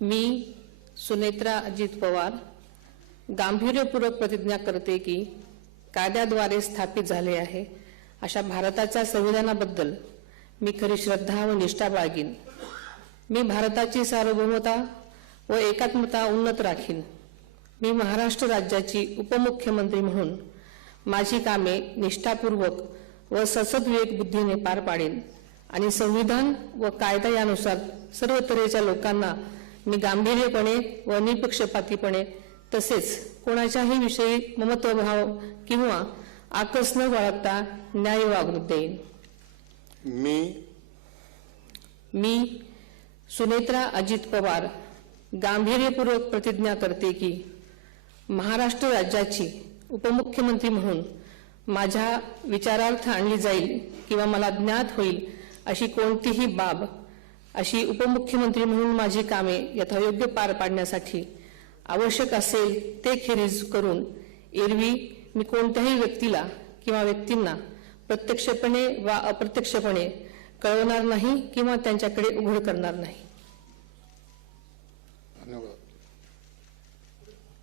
मी सुनेत्रा अजित पवार गांभीर्यपूर्वक प्रतिज्ञा करते की कायद्याद्वारे स्थापित झाले आहे अशा भारताच्या संविधानाबद्दल मी खरी श्रद्धा व निष्ठा बाळगीन। मी भारताची सार्वभौमता व एकात्मता उन्नत राखीन। मी महाराष्ट्र राज्याची उपमुख्यमंत्री म्हणून माझी कामे निष्ठापूर्वक व ससद्विवेक बुद्धीने पार पाडेन आणि संविधान व कायदा यानुसार सर्व तऱ्हेच्या लोकांना मी गांभीर्यपणे व निपक्षपातीपणे तसेच कोणाच्याही विषयी ममत्वभाव किंवा आकस न बाळगता न्याय वागणूक देईन। मी सुनेत्रा अजित पवार गांभीर्यपूर्वक प्रतिज्ञा करते की महाराष्ट्र राज्याची उपमुख्यमंत्री म्हणून माझ्या विचारार्थ आणली जाईल किंवा मला ज्ञात होईल अशी कोणतीही बाब अशी उपमुख्यमंत्री म्हणून माझी कामे यथायोग्य पार पाडण्यासाठी आवश्यक असेल ते खेरीज करून एरवी मी कोणत्याही व्यक्तीला किंवा व्यक्तींना प्रत्यक्षपणे वा अप्रत्यक्षपणे कळवणार नाही किंवा त्यांच्याकडे उघड करणार नाही।